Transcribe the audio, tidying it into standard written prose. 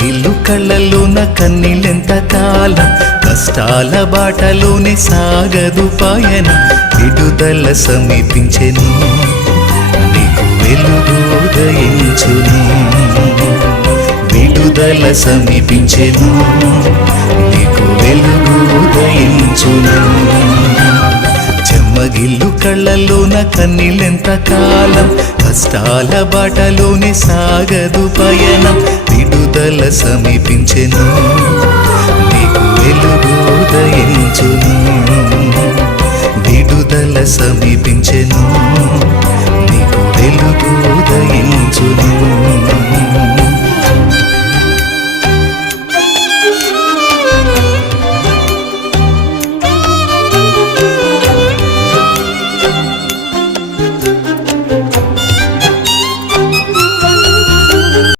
చెమ్మగిల్లు కళ్ళలోన కన్నీళ్ళెంత కాలం, కష్టాల బాటలోనే సాగదు పయనం. విడుదల సమీపించెను, నీకు వెలుగు ఉదయించును. విడుదల సమీపించెను, నీకు వెలుగు ఉదయించును. చెమ్మగిల్లు కళ్ళలోన కన్నీళ్ళెంత కాలం, కష్టాల బాటలోనే సాగదు పయనం. విడుదల సమీపించెను, నీకు వెలుగు ఉదయించును. విడుదల సమీపించెను, నీకు వెలుగు ఉదయించును.